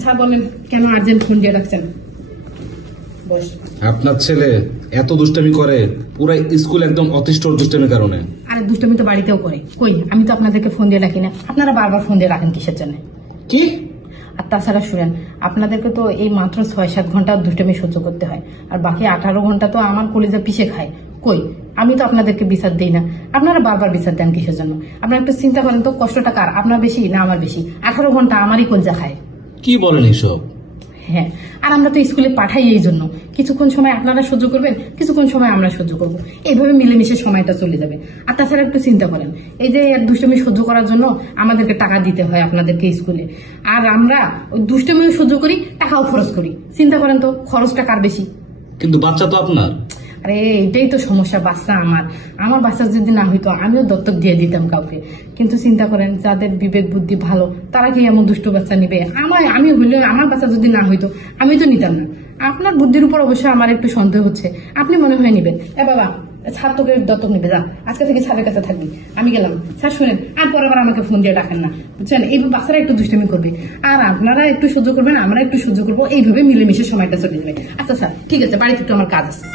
Sir বলেন কেন urgent phone দিয়ে রাখছেন? বস। আপনার ছেলে এত দুষ্টামি করে, পুরো স্কুল একদম অতিষ্ঠ দুষ্টামির কারণে। আরে দুষ্টামি তো বাড়িতেও করে। কই, আমি তো আপনাদেরকে ফোন দিয়ে রাখি না, আপনারা বারবার ফোন দিয়ে রাখেন কিসের জন্য? কি? আর তাছাড়া শুনেন, আপনাদেরকে তো এই মাত্র 6-7 ঘন্টা দুষ্টামি সহ্য করতে হয়, আর বাকি 18 ঘন্টা তো আমার কলিজা পিষে খায়। কই, আমি তো আপনাদেরকে বিচার দিই না, আপনারা বারবার বিচার দেন কিসের জন্য? আপনারা একটু চিন্তা করেন তো, কষ্টটা কার, আপনার বেশি না আমার বেশি? 18 ঘন্টা আমারই কলিজা খায়। কি বলেন এসব? হ্যাঁ, আর আমরা তো স্কুলে পাঠাই এই জন্য, কিছুক্ষণ সময় আপনারা সহ্য করবেন, কিছুক্ষণ সময় আমরা সহ্য করবো, এইভাবে মিলেমিশে সময়টা চলে যাবে। আর তাছাড়া একটু চিন্তা করেন, এই যে দুষ্টমি সহ্য করার জন্য আমাদেরকে টাকা দিতে হয় আপনাদেরকে স্কুলে, আর আমরা ওই দুষ্টমিও সহ্য করি, টাকাও খরচ করি। চিন্তা করেন তো, খরচটা কার বেশি? কিন্তু বাচ্চা তো আপনার। আরে এটাই তো সমস্যা, বাচ্চা আমার বাচ্চা যদি না হইতো আমিও দত্তক দিয়ে দিতাম কাউকে। কিন্তু চিন্তা করেন, যাদের বিবেক বুদ্ধি ভালো তারা কি এমন দুষ্ট বাচ্চা নিবে? আমি হইলে, আমার বাচ্চা যদি না হইতো আমি তো নিতাম না। আপনার বুদ্ধির উপর অবশ্যই আমার একটু সন্দেহ হচ্ছে, আপনি মনে হয় নিবেন। বাবা, ছাড় তোকে দত্তক নিবে, যা আজকে থেকে ছাড়ের কাছে থাকবি, আমি গেলাম। স্যার শুনেন, আর পরে আবার আমাকে ফোন দিয়ে ডাকেন না, বুঝছেন? এই বাচ্চারা একটু দুষ্টামি করবে, আর আপনারা একটু সহ্য করবেন, আমরা একটু সহ্য করবো, এইভাবে মিলেমিশে সময়টা চলে যাবে। আচ্ছা স্যার, ঠিক আছে, বাড়িতে একটু আমার কাজ আছে।